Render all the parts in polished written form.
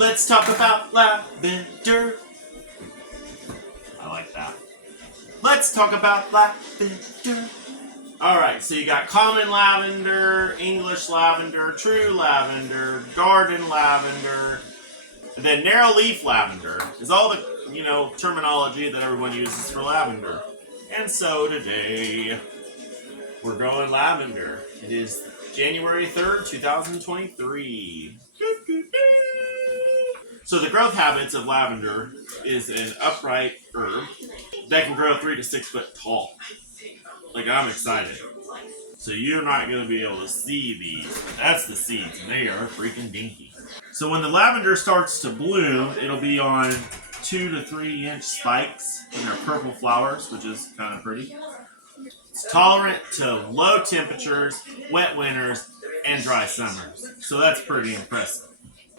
Let's talk about lavender. I like that. Let's talk about lavender. Alright, so you got common lavender, English lavender, true lavender, garden lavender, and then narrow leaf lavender is all the, terminology that everyone uses for lavender. And so today, we're growing lavender. It is January 3rd, 2023. So the growth habits of lavender is an upright herb that can grow 3 to 6 foot tall. Like, I'm excited. So you're not going to be able to see these, but that's the seeds, and they are freaking dinky. So when the lavender starts to bloom, it'll be on 2 to 3 inch spikes, and they're purple flowers, which is kind of pretty. It's tolerant to low temperatures, wet winters, and dry summers. So that's pretty impressive.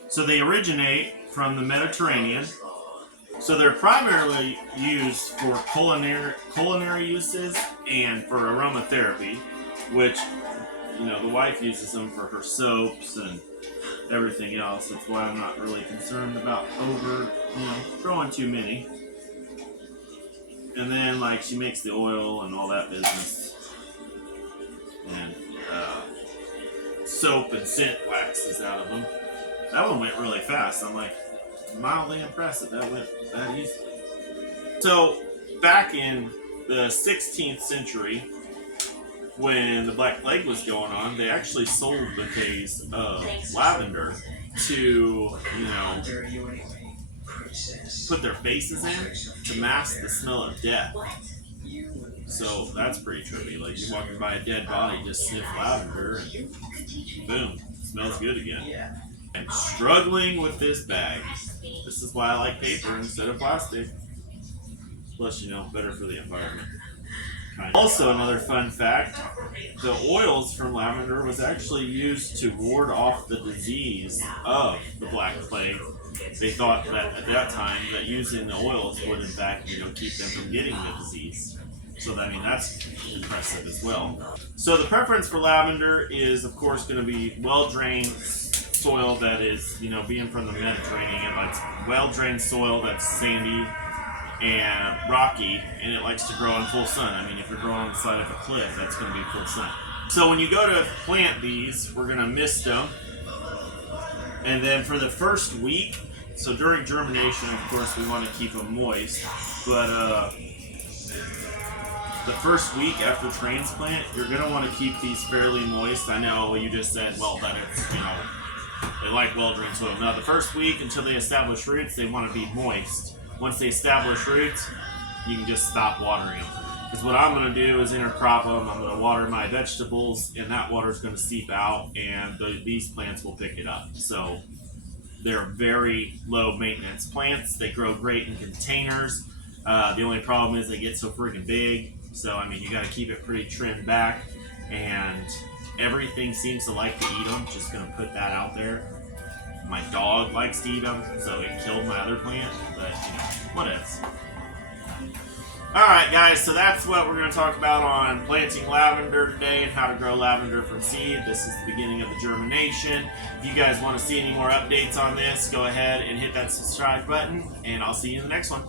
So they originate from the Mediterranean. So they're primarily used for culinary uses and for aromatherapy, which, the wife uses them for her soaps and everything else. That's why I'm not really concerned about growing too many. And then, she makes the oil and all that business. And soap and scent waxes out of them. That one went really fast. I'm mildly impressed that went that easy. So, back in the 16th century, when the Black Plague was going on, they actually sold bouquets of lavender to, put their faces in to mask the smell of death. So that's pretty trippy. You're walking by a dead body, just sniff lavender, and boom, smells good again. I'm struggling with this bag. This is why I like paper instead of plastic. Plus, better for the environment. Also, another fun fact, the oils from lavender was actually used to ward off the disease of the Black Plague. They thought that at that time that using the oils would in fact, keep them from getting the disease. So that's impressive as well. So the preference for lavender is, of course, going to be well-drained soil that is, being from the Mediterranean, but it's well-drained soil that's sandy and rocky, and it likes to grow in full sun. If you're growing on the side of a cliff, that's going to be full sun. So when you go to plant these, we're going to mist them. And then for the first week, so during germination, of course, we want to keep them moist, but the first week after transplant, you're going to want to keep these fairly moist. I know you just said, that it's, they like well-drained soil. Now, the first week until they establish roots, they want to be moist. Once they establish roots, you can just stop watering them. Because what I'm going to do is intercrop them. I'm going to water my vegetables, and that water is going to seep out, and these plants will pick it up. So they're very low-maintenance plants. They grow great in containers. The only problem is they get so freaking big. So, you got to keep it pretty trimmed back, and everything seems to like to eat them. Just going to put that out there. My dog likes to eat them, so it killed my other plant, but, what else? Alright, guys, so that's what we're going to talk about on planting lavender today and how to grow lavender from seed. This is the beginning of the germination. If you guys want to see any more updates on this, go ahead and hit that subscribe button, and I'll see you in the next one.